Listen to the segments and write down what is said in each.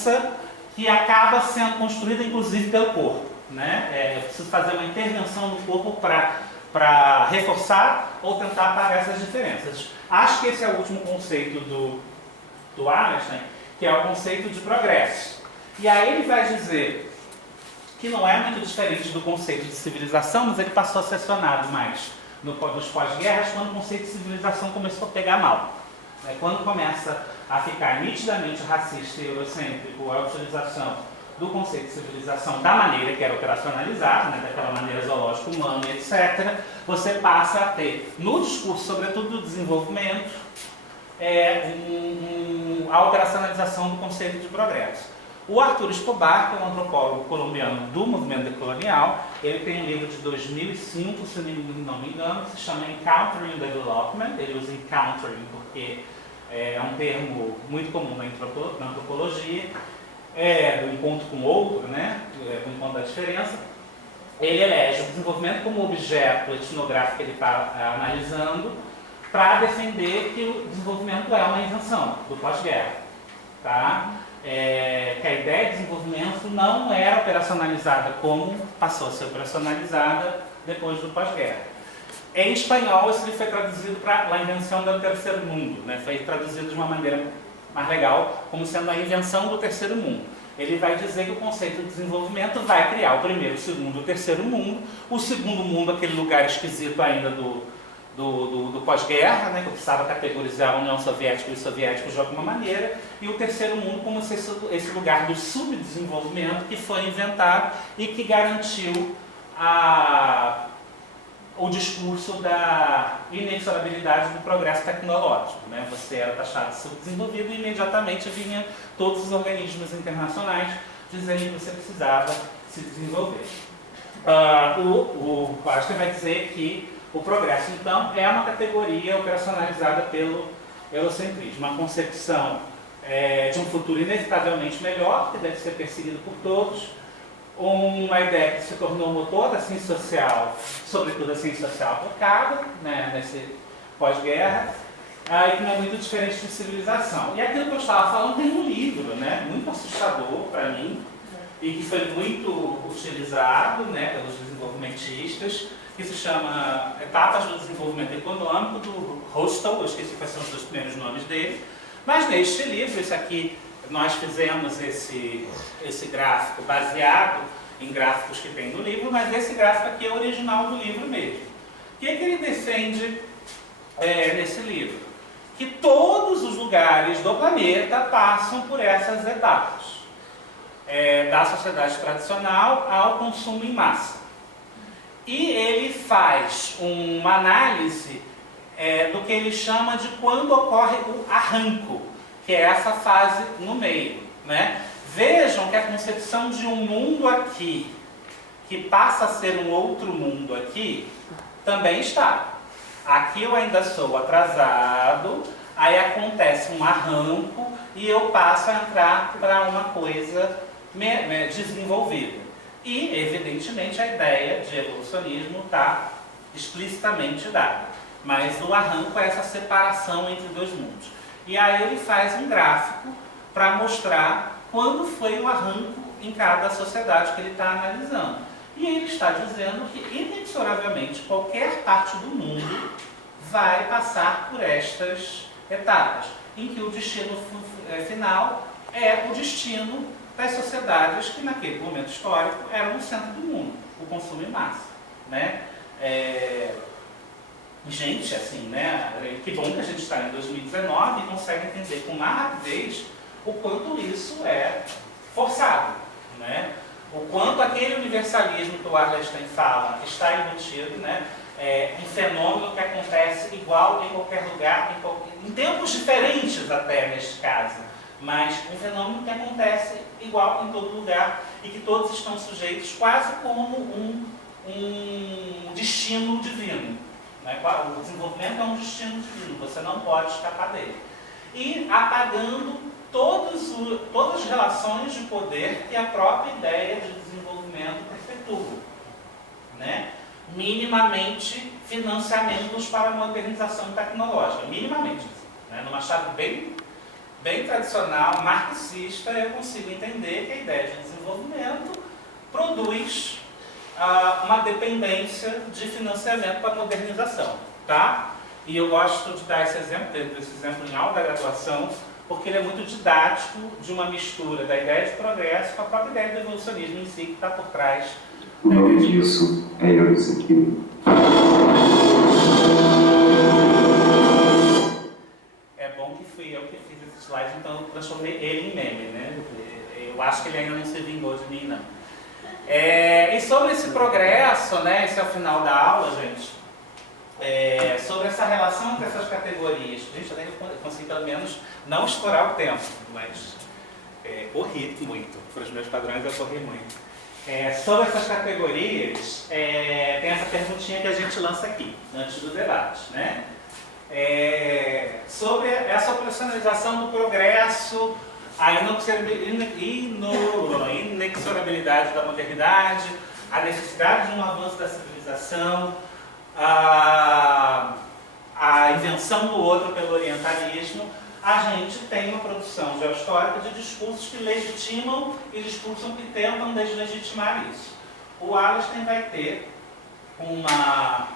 aliança que acaba sendo construída, inclusive, pelo corpo. Né? Eu preciso fazer uma intervenção no corpo para reforçar ou tentar apagar essas diferenças. Acho que esse é o último conceito do Wallerstein, que é o conceito de progresso. E aí ele vai dizer que não é muito diferente do conceito de civilização, mas ele passou a ser acionado mais nos pós-guerras, quando o conceito de civilização começou a pegar mal. Quando começa a ficar nitidamente racista e eurocêntrico a utilização do conceito de civilização da maneira que era operacionalizado, né, daquela maneira zoológica humana, etc., você passa a ter, no discurso, sobretudo do desenvolvimento, a operacionalização do conceito de progresso. O Arthur Escobar, que é um antropólogo colombiano do movimento decolonial, ele tem um livro de 2005, se não me engano, que se chama Encountering Development. Ele usa encountering porque é um termo muito comum na antropologia, do encontro com o outro, né? Do encontro da diferença. Ele elege o desenvolvimento como objeto etnográfico que ele está analisando para defender que o desenvolvimento é uma invenção do pós-guerra. Tá? Que a ideia de desenvolvimento não era operacionalizada como passou a ser operacionalizada depois do pós-guerra. Em espanhol, esse livro foi traduzido para a invenção do terceiro mundo, né? Foi traduzido de uma maneira mais legal, como sendo a invenção do terceiro mundo. Ele vai dizer que o conceito de desenvolvimento vai criar o primeiro, o segundo e o terceiro mundo. O segundo mundo, aquele lugar esquisito ainda do pós-guerra, né, que eu precisava categorizar a União Soviética e os soviéticos de alguma maneira, e o terceiro mundo como esse lugar do subdesenvolvimento que foi inventado e que garantiu o discurso da inexorabilidade do progresso tecnológico. Né? Você era taxado de subdesenvolvido e imediatamente vinha todos os organismos internacionais dizendo que você precisava se desenvolver. O Wallerstein vai dizer que o progresso, então, é uma categoria operacionalizada pelo eurocentrismo, uma concepção de um futuro inevitavelmente melhor, que deve ser perseguido por todos, uma ideia que se tornou motor da ciência social, sobretudo a ciência social aplicada, né, nesse pós-guerra, e que não é muito diferente de civilização. E aquilo que eu estava falando tem um livro, né, muito assustador para mim, e que foi muito utilizado, né, pelos desenvolvimentistas, que se chama Etapas do Desenvolvimento Econômico, do Hostel, eu esqueci quais são os dois primeiros nomes dele, mas neste livro, esse aqui, nós fizemos esse gráfico baseado em gráficos que tem no livro, mas esse gráfico aqui é o original do livro mesmo. O que ele defende nesse livro? Que todos os lugares do planeta passam por essas etapas, da sociedade tradicional ao consumo em massa. E ele faz uma análise do que ele chama de quando ocorre o arranco, que é essa fase no meio. Né? Vejam que a concepção de um mundo aqui, que passa a ser um outro mundo aqui, também está. Aqui eu ainda sou atrasado, aí acontece um arranco e eu passo a entrar para uma coisa desenvolvida. E, evidentemente, a ideia de evolucionismo está explicitamente dada. Mas o arranco é essa separação entre dois mundos. E aí ele faz um gráfico para mostrar quando foi o arranco em cada sociedade que ele está analisando. E ele está dizendo que, inexoravelmente, qualquer parte do mundo vai passar por estas etapas, em que o destino final é o destino das sociedades que, naquele momento histórico, eram o centro do mundo, o consumo em massa. Né? Gente, assim, né? Que bom que a gente está em 2019 e consegue entender com mais rapidez o quanto isso é forçado, né? O quanto aquele universalismo que o Wallerstein fala está embutido, né? Um fenômeno que acontece igual em qualquer lugar, em tempos diferentes até neste caso, mas um fenômeno que acontece igual em todo lugar e que todos estão sujeitos quase como um destino divino. Né? O desenvolvimento é um destino divino, você não pode escapar dele. E apagando todas as relações de poder que a própria ideia de desenvolvimento perpetua. Né? Minimamente financiamentos para a modernização tecnológica, minimamente. Né? Numa chave bem bem tradicional, marxista, eu consigo entender que a ideia de desenvolvimento produz uma dependência de financiamento para a modernização, tá? E eu gosto de dar esse exemplo em alta graduação, porque ele é muito didático de uma mistura da ideia de progresso com a própria ideia do evolucionismo em si, que está por trás. O nome disso é eurocentrismo. É bom que fui eu que fiz esse slide, então eu transformei ele em meme, né? Eu acho que ele ainda não se vingou de mim, não. E sobre esse progresso, né, esse é o final da aula, gente, sobre essa relação entre essas categorias. Gente, eu consegui pelo menos não estourar o tempo, mas corri muito. Para os meus padrões eu corri muito. Sobre essas categorias, tem essa perguntinha que a gente lança aqui, antes do debate, né? Sobre essa operacionalização do progresso, a inexorabilidade da modernidade, a necessidade de um avanço da civilização, a invenção do outro pelo orientalismo, a gente tem uma produção geohistórica de discursos que legitimam e discursos que tentam deslegitimar isso. O Wallerstein vai ter uma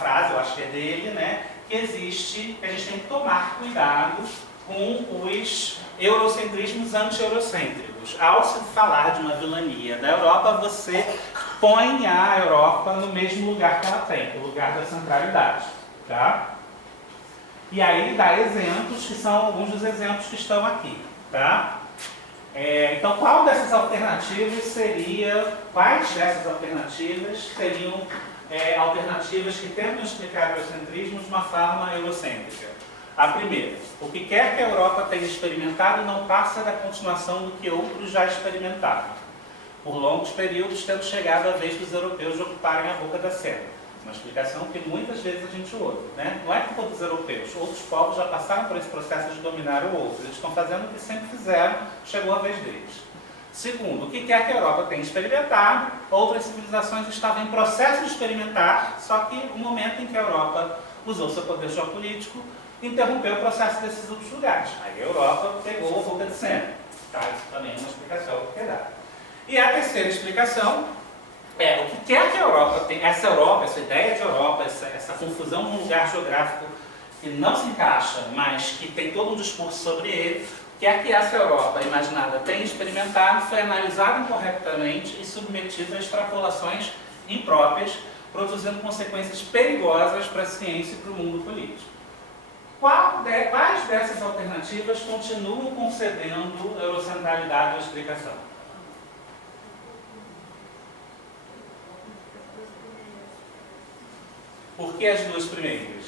frase, eu acho que é dele, né, que existe, que a gente tem que tomar cuidado com os eurocentrismos anti-eurocêntricos. Ao se falar de uma vilania da Europa, você põe a Europa no mesmo lugar que ela tem, o lugar da centralidade. Tá? E aí ele dá exemplos, que são alguns dos exemplos que estão aqui. Tá? Então, quais dessas alternativas seriam alternativas que tentam explicar o eurocentrismo de uma forma eurocêntrica? A primeira, o que quer que a Europa tenha experimentado não passa da continuação do que outros já experimentaram. Por longos períodos, tendo chegado a vez dos europeus de ocuparem a boca da cena. Uma explicação que muitas vezes a gente ouve, né? Não é culpa dos europeus, outros povos já passaram por esse processo de dominar o outro. Eles estão fazendo o que sempre fizeram, chegou a vez deles. Segundo, o que quer que a Europa tenha experimentado, outras civilizações estavam em processo de experimentar, só que o momento em que a Europa usou seu poder geopolítico, interrompeu o processo desses outros lugares. Aí a Europa pegou a boca de cena. Tá? Isso também é uma explicação que é dada. E a terceira explicação o que quer que a Europa tenha, essa ideia de Europa, essa confusão de um lugar geográfico que não se encaixa, mas que tem todo um discurso sobre ele, quer que essa Europa imaginada tenha experimentado, foi analisada incorretamente e submetida a extrapolações impróprias, produzindo consequências perigosas para a ciência e para o mundo político. Quais dessas alternativas continuam concedendo eurocentralidade à explicação? Por que as duas primeiras?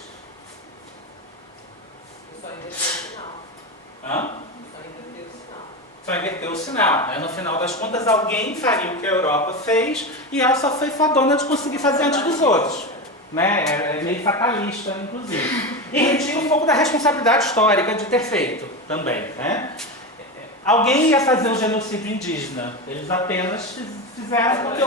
Só inverter o sinal. Hã? Só inverter o sinal. Só inverter o sinal, né? No final das contas, alguém faria o que a Europa fez e ela só foi fodona de conseguir fazer antes dos outros. Né? É meio fatalista, inclusive. E retira um pouco da responsabilidade histórica de ter feito também. Né? Alguém ia fazer o genocídio indígena. Eles apenas fizeram porque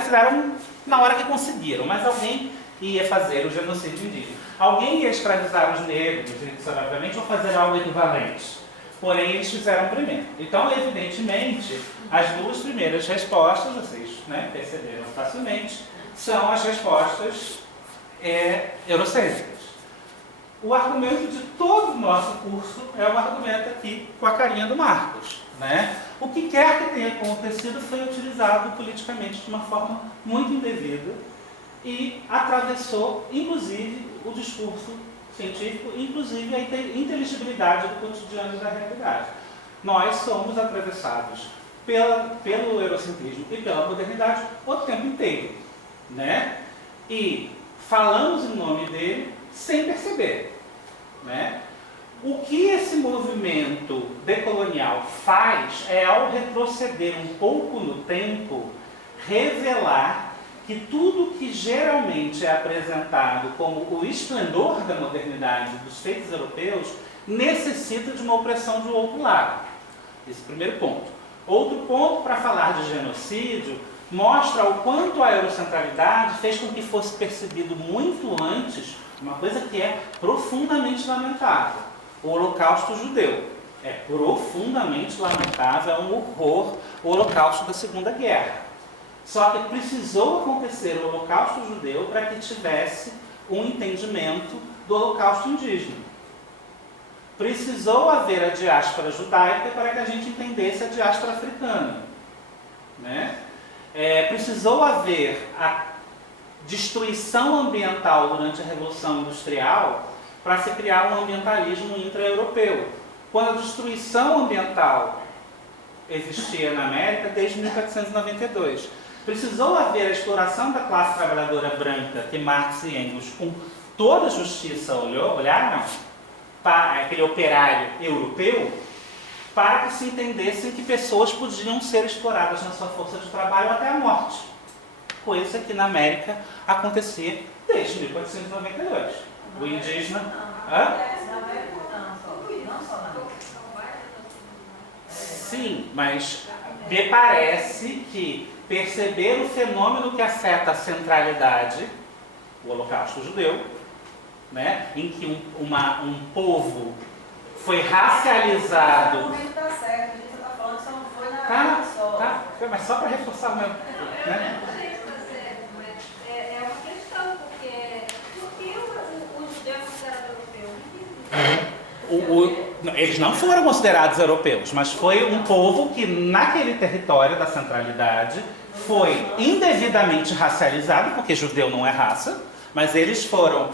fizeram na hora que conseguiram, mas alguém ia fazer o genocídio indígena. Alguém ia escravizar os negros, obviamente, ou fazer algo equivalente. Porém, eles fizeram primeiro. Então, evidentemente, as duas primeiras respostas, vocês perceberam facilmente, são as respostas eurocêntricas. O argumento de todo o nosso curso é o argumento aqui com a carinha do Marcos. Né? O que quer que tenha acontecido foi utilizado politicamente de uma forma muito indevida e atravessou, inclusive, o discurso científico, inclusive a inteligibilidade do cotidiano e da realidade. Nós somos atravessados pelo eurocentrismo e pela modernidade o tempo inteiro. Né? E falamos em nome dele sem perceber. Né? O que esse movimento decolonial faz é, ao retroceder um pouco no tempo, revelar que tudo que geralmente é apresentado como o esplendor da modernidade dos feitos europeus necessita de uma opressão do outro lado. Esse é o primeiro ponto. Outro ponto para falar de genocídio mostra o quanto a eurocentralidade fez com que fosse percebido muito antes uma coisa que é profundamente lamentável. o Holocausto judeu. É profundamente lamentável, é um horror o Holocausto da Segunda Guerra. Só que precisou acontecer o Holocausto judeu para que tivesse um entendimento do Holocausto indígena. Precisou haver a diáspora judaica para que a gente entendesse a diáspora africana, né? Precisou haver a destruição ambiental durante a Revolução Industrial para se criar um ambientalismo intra-europeu. Quando a destruição ambiental existia na América desde 1492. Precisou haver a exploração da classe trabalhadora branca que Marx e Engels, com toda a justiça, olharam para aquele operário europeu, para que se entendessem que pessoas podiam ser exploradas na sua força de trabalho até a morte. Coisa que na América acontecia desde 1492. O indígena... Sim, mas me parece que perceber o fenômeno que afeta a centralidade, o Holocausto judeu, né, em que um povo foi racializado. Está certo, a gente está falando que só não foi na Tá, mas só para reforçar o meu. Né? É uma questão, porque por que o judeu é considerado europeu? Eles não foram considerados europeus, mas foi um povo que naquele território da centralidade foi indevidamente racializado, porque judeu não é raça, mas eles foram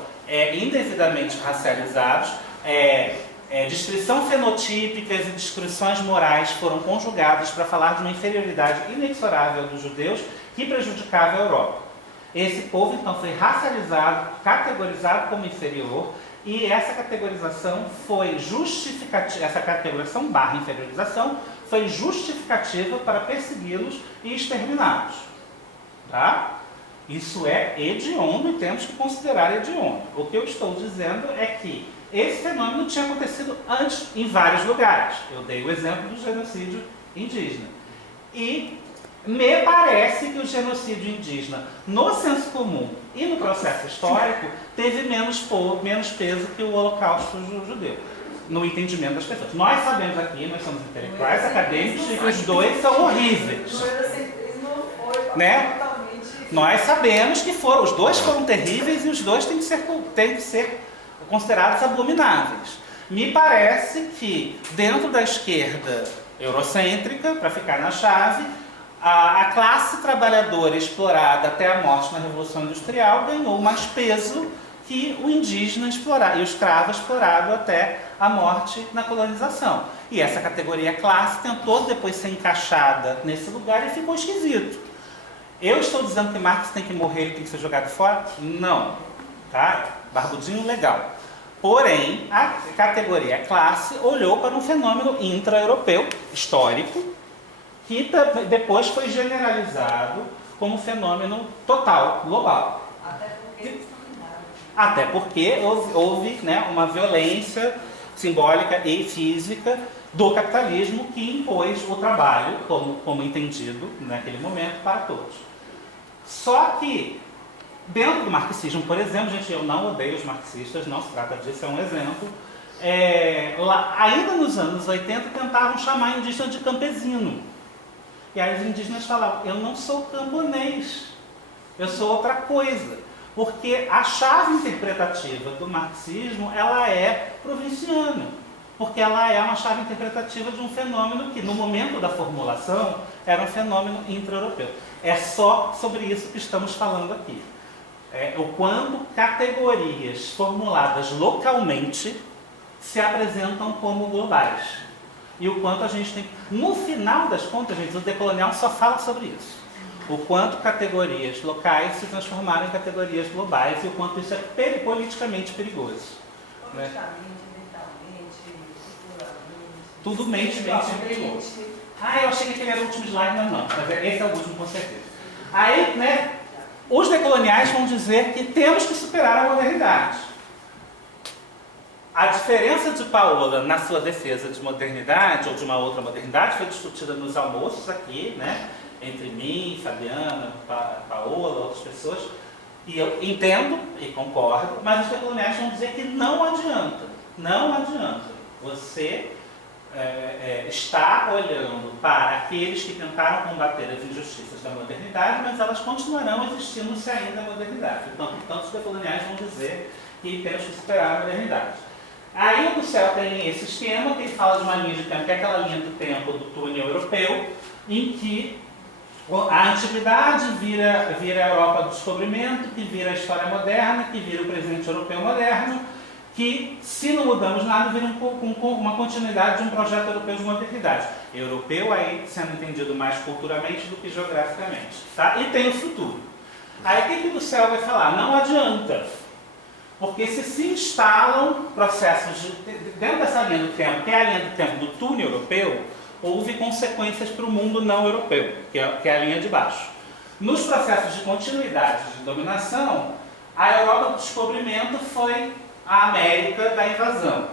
indevidamente racializados, descrição fenotípicas e descrições morais foram conjugadas para falar de uma inferioridade inexorável dos judeus que prejudicava a Europa. Esse povo então foi racializado, categorizado como inferior, e essa categorização foi justificativa, essa categorização / inferiorização foi justificativa para persegui-los e exterminá-los. Tá? Isso é hediondo e temos que considerar hediondo. O que eu estou dizendo é que esse fenômeno tinha acontecido antes em vários lugares. Eu dei o exemplo do genocídio indígena. E me parece que o genocídio indígena, no senso comum e no processo histórico, teve menos peso que o Holocausto judeu, no entendimento das pessoas. Nós sabemos aqui, nós somos intelectuais, acadêmicos, que os dois são horríveis. Né? Nós sabemos que os dois foram terríveis e os dois têm que ser considerados abomináveis. Me parece que, dentro da esquerda eurocêntrica, para ficar na chave, a classe trabalhadora explorada até a morte na Revolução Industrial ganhou mais peso que o indígena explorado e o escravo explorado até a morte na colonização. E essa categoria classe tentou depois ser encaixada nesse lugar e ficou esquisito. Eu estou dizendo que Marx tem que morrer, ele tem que ser jogado fora? Não. Tá? Barbudinho legal. Porém, a categoria classe olhou para um fenômeno intra-europeu, histórico, que depois foi generalizado como fenômeno total, global. Até porque houve né, uma violência simbólica e física do capitalismo que impôs o trabalho, como entendido naquele momento, para todos. Só que, dentro do marxismo, por exemplo, gente, eu não odeio os marxistas, não se trata disso, é um exemplo. Ainda nos anos 80, tentavam chamar indígena de campesino. E aí os indígenas falavam, eu não sou camponês, eu sou outra coisa. Porque a chave interpretativa do marxismo, ela é provinciana. Porque ela é uma chave interpretativa de um fenômeno que, no momento da formulação, era um fenômeno intra-europeu. É só sobre isso que estamos falando aqui. O quanto categorias formuladas localmente se apresentam como globais. E o quanto a gente tem... No final das contas, gente, o decolonial só fala sobre isso. O quanto categorias locais se transformaram em categorias globais e o quanto isso é politicamente perigoso. Né? Tudo mentemente é perigoso. Eu achei que aquele era o último slide, mas não. Mas esse é o último, com certeza. Aí, né, os decoloniais vão dizer que temos que superar a modernidade. A diferença de Paola na sua defesa de modernidade, ou de uma outra modernidade, foi discutida nos almoços aqui, né, entre mim, Fabiana, Paola, outras pessoas, e eu entendo e concordo, mas os decoloniais vão dizer que não adianta, não adianta. Você está olhando para aqueles que tentaram combater as injustiças da modernidade, mas elas continuarão existindo se ainda a modernidade. Então, os decoloniais vão dizer que temos que superar a modernidade. Aí o Dussel tem esse esquema, que ele fala de uma linha de tempo, que é aquela linha do tempo do túnel europeu, em que a antiguidade vira a Europa do descobrimento, que vira a história moderna, que vira o presente europeu moderno, que, se não mudamos nada, vira uma continuidade de um projeto europeu de modernidade. Europeu aí sendo entendido mais culturalmente do que geograficamente. Tá? E tem o futuro. Aí o que o Dussel vai falar? Não adianta. Porque se instalam processos dentro dessa linha do tempo, que é a linha do tempo do túnel europeu, houve consequências para o mundo não europeu, que é a linha de baixo. Nos processos de continuidade de dominação, a Europa do descobrimento foi a América da invasão.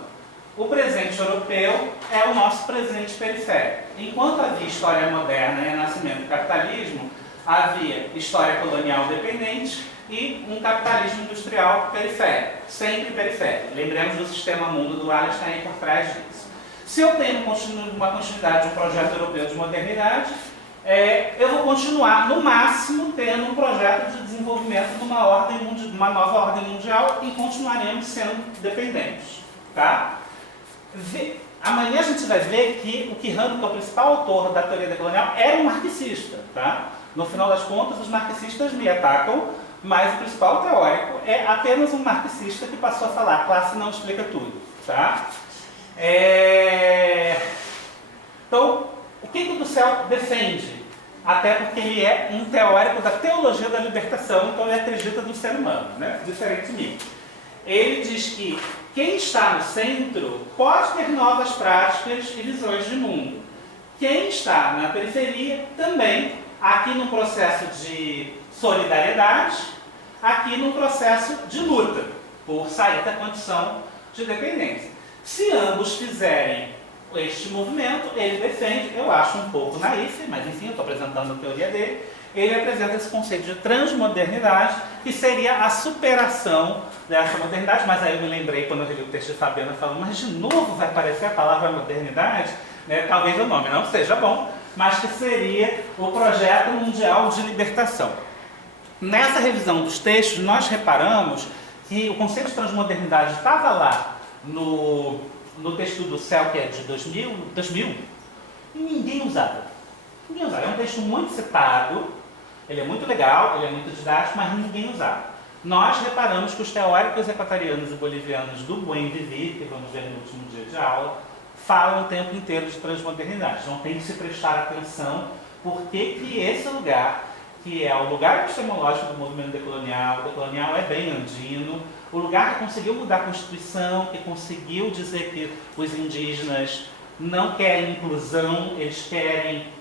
O presente europeu é o nosso presente periférico. Enquanto havia história moderna e nascimento do capitalismo, havia história colonial dependente e um capitalismo industrial periférico, sempre periférico. Lembremos do sistema mundo do Wallerstein por trás disso. Se eu tenho uma continuidade de um projeto europeu de modernidade, eu vou continuar, no máximo, tendo um projeto de desenvolvimento de uma nova ordem mundial e continuaremos sendo dependentes. Tá? Amanhã a gente vai ver que o Quijano, que é o principal autor da teoria decolonial, era um marxista. Tá? No final das contas, os marxistas me atacam, mas o principal teórico é apenas um marxista que passou a falar: classe não explica tudo. Tá? Então, o que o Dussel defende? Até porque ele é um teórico da teologia da libertação, então ele acredita no ser humano, né? Diferente de mim. Ele diz que quem está no centro pode ter novas práticas e visões de mundo. Quem está na periferia também, aqui num processo de solidariedade, aqui num processo de luta, por sair da condição de dependência. Se ambos fizerem este movimento, ele defende, eu acho um pouco naif, mas enfim, eu estou apresentando a teoria dele, ele apresenta esse conceito de transmodernidade, que seria a superação dessa modernidade, mas aí eu me lembrei quando eu li o texto de Fabiana falando, mas de novo vai aparecer a palavra modernidade, né? Talvez o nome não seja bom, mas que seria o projeto mundial de libertação. Nessa revisão dos textos, nós reparamos que o conceito de transmodernidade estava lá no texto do Dussel, que é de 2000, e ninguém usava. É um texto muito citado, ele é muito legal, ele é muito didático, mas ninguém usava. Nós reparamos que os teóricos equatorianos e bolivianos do Buen Vivir, que vamos ver no último dia de aula, falam o tempo inteiro de transmodernidade. Então tem que se prestar atenção porque que esse lugar, que é o lugar epistemológico do movimento decolonial, o decolonial é bem andino, o lugar que conseguiu mudar a Constituição, que conseguiu dizer que os indígenas não querem inclusão, eles querem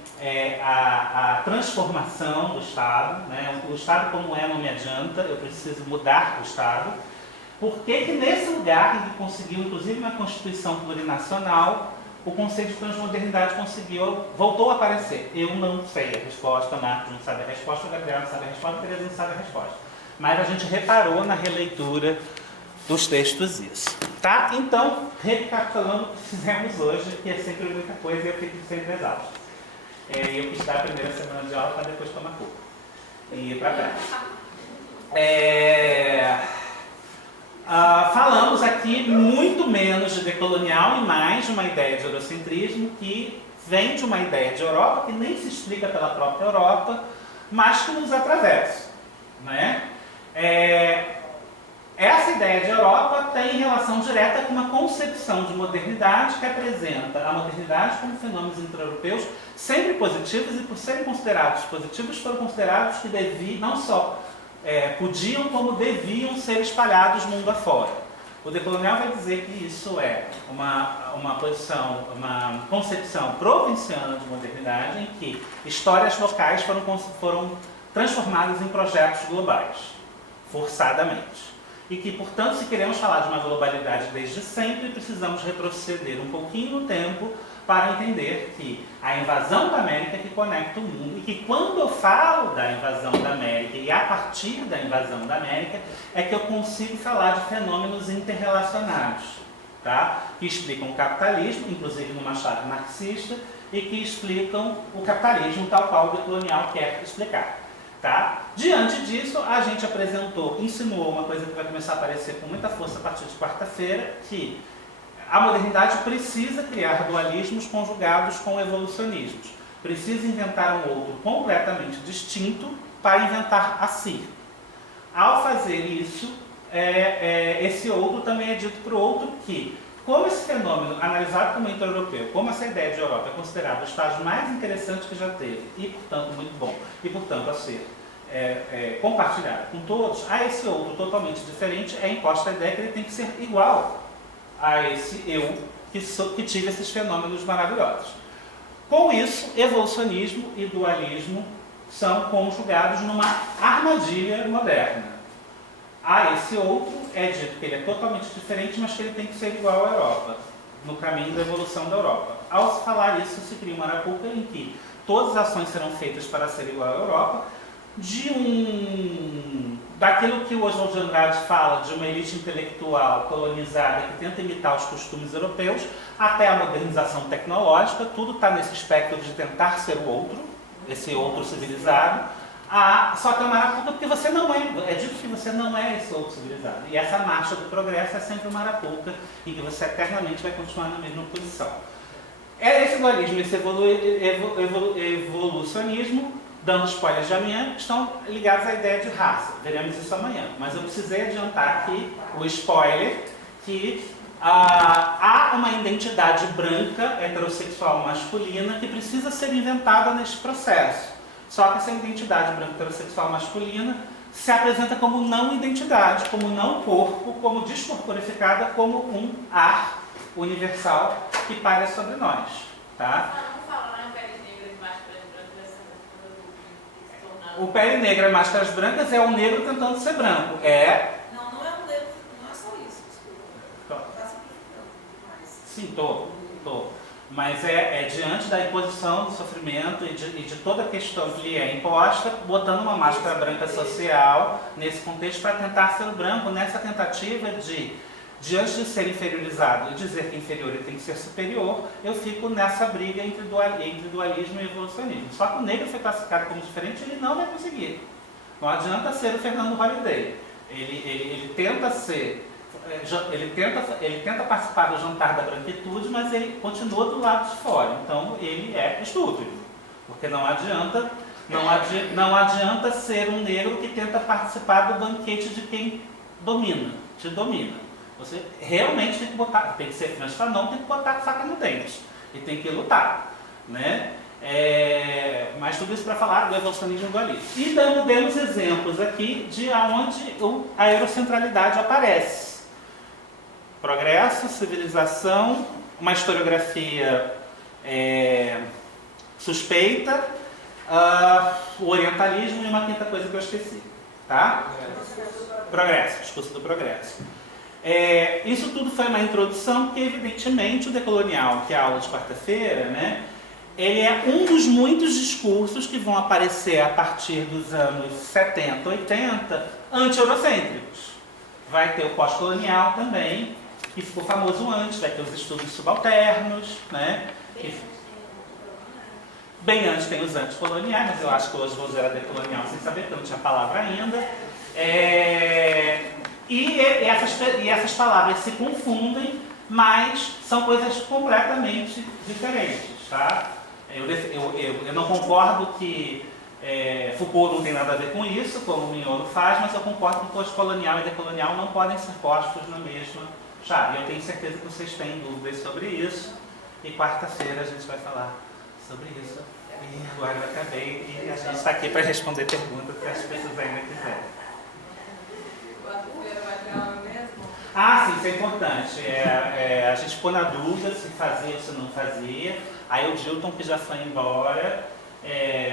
a transformação do Estado, né? O Estado como é não me adianta, eu preciso mudar o Estado. Por que nesse lugar que conseguiu, inclusive na Constituição plurinacional, o conceito de transmodernidade voltou a aparecer? Eu não sei a resposta, Marcos não sabe a resposta, o Gabriel não sabe a resposta, a Tereza não sabe a resposta. Mas a gente reparou na releitura dos textos isso. Tá? Então, recapitulando o que fizemos hoje, que é sempre muita coisa e eu fico sempre exausto. Eu quis dar a primeira semana de aula para depois tomar pouco. E ir para cá. Falamos aqui muito menos de decolonial e mais de uma ideia de eurocentrismo que vem de uma ideia de Europa que nem se explica pela própria Europa, mas que nos atravessa. Né? Essa ideia de Europa tem relação direta com uma concepção de modernidade que apresenta a modernidade como fenômenos intra-europeus sempre positivos e, por serem considerados positivos, foram considerados que não só podiam, como deviam ser espalhados mundo afora. O decolonial vai dizer que isso é uma concepção provinciana de modernidade em que histórias locais foram transformadas em projetos globais, forçadamente. E que, portanto, se queremos falar de uma globalidade desde sempre, precisamos retroceder um pouquinho no tempo para entender que a invasão da América é que conecta o mundo e que quando eu falo da invasão da América e a partir da invasão da América é que eu consigo falar de fenômenos interrelacionados. tá? Que explicam o capitalismo, inclusive numa chave marxista, e que explicam o capitalismo tal qual o decolonial quer explicar. Tá? Diante disso, a gente insinuou uma coisa que vai começar a aparecer com muita força a partir de quarta-feira, que a modernidade precisa criar dualismos conjugados com evolucionismos. Precisa inventar um outro completamente distinto para inventar a si. Ao fazer isso, esse outro também é dito para o outro que, como esse fenômeno, analisado como intra-europeu, como essa ideia de Europa é considerado o estágio mais interessante que já teve, e portanto muito bom, e portanto a ser compartilhado com todos, a esse outro totalmente diferente é imposta a ideia que ele tem que ser igual a esse eu que tive esses fenômenos maravilhosos. Com isso, evolucionismo e dualismo são conjugados numa armadilha moderna. A esse outro é dito que ele é totalmente diferente, mas que ele tem que ser igual à Europa, no caminho da evolução da Europa. Ao se falar isso, se cria uma arapuca em que todas as ações serão feitas para ser igual à Europa, daquilo que o Oswald de Andrade fala de uma elite intelectual colonizada que tenta imitar os costumes europeus, até a modernização tecnológica, tudo está nesse espectro de tentar ser o outro, esse outro civilizado, só que é uma arapuca porque você não é dito que você não é esse outro civilizado. E essa marcha do progresso é sempre uma arapuca em que você eternamente vai continuar na mesma posição. Esse dualismo, esse evolucionismo, dando spoilers de amanhã, estão ligados à ideia de raça. Veremos isso amanhã. Mas eu precisei adiantar aqui o spoiler que há uma identidade branca, heterossexual masculina, que precisa ser inventada neste processo. Só que essa identidade branca heterossexual masculina se apresenta como não identidade, como não corpo, como descorporificada, como um ar universal que paira sobre nós. Tá? O pele negra e máscaras brancas é o negro tentando ser branco. Não é um negro, não é só isso, desculpa. Está simplificando demais. Sim, tô. Mas é diante da imposição do sofrimento e de toda a questão que lhe é imposta, botando uma máscara branca social nesse contexto para tentar ser branco, nessa tentativa de, diante de ser inferiorizado e dizer que inferior ele tem que ser superior, eu fico nessa briga entre dualismo e evolucionismo. Só que o negro foi classificado como diferente, ele não vai conseguir. Não adianta ser o Fernando Holliday. Ele tenta ser... Ele tenta participar do jantar da branquitude, mas ele continua do lado de fora. Então ele é estúpido. Porque não adianta ser um negro que tenta participar do banquete de quem te domina. Você realmente tem que ser Franz Fanon, tem que botar a faca no dente. E tem que lutar. Né? Mas tudo isso para falar do evolucionismo dualismo. E demos exemplos aqui de onde a eurocentralidade aparece. Progresso, civilização, uma historiografia suspeita, o orientalismo e uma quinta coisa que eu esqueci. Tá? Progresso, discurso do progresso. Isso tudo foi uma introdução, porque evidentemente o decolonial, que é a aula de quarta-feira, né, ele é um dos muitos discursos que vão aparecer a partir dos anos 70, 80, anti-eurocêntricos. Vai ter o pós-colonial também, que ficou famoso antes, vai ter os estudos subalternos, né? Bem antes tem os anticoloniais, mas eu acho que hoje vou usar a decolonial sem saber, porque eu não tinha palavra ainda. E essas palavras se confundem, mas são coisas completamente diferentes, tá? Eu não concordo que Foucault não tem nada a ver com isso, como o Mignolo faz, mas eu concordo que pós-colonial e decolonial não podem ser postos na mesma chave. Eu tenho certeza que vocês têm dúvidas sobre isso, e quarta-feira a gente vai falar sobre isso. E agora eu acabei, e a gente está aqui para responder perguntas que as pessoas ainda quiserem. Quarta-feira vai ter aula mesmo? Ah, sim, isso é importante. A gente pôr na dúvida se fazia ou se não fazia. Aí o Dilton, que já foi embora,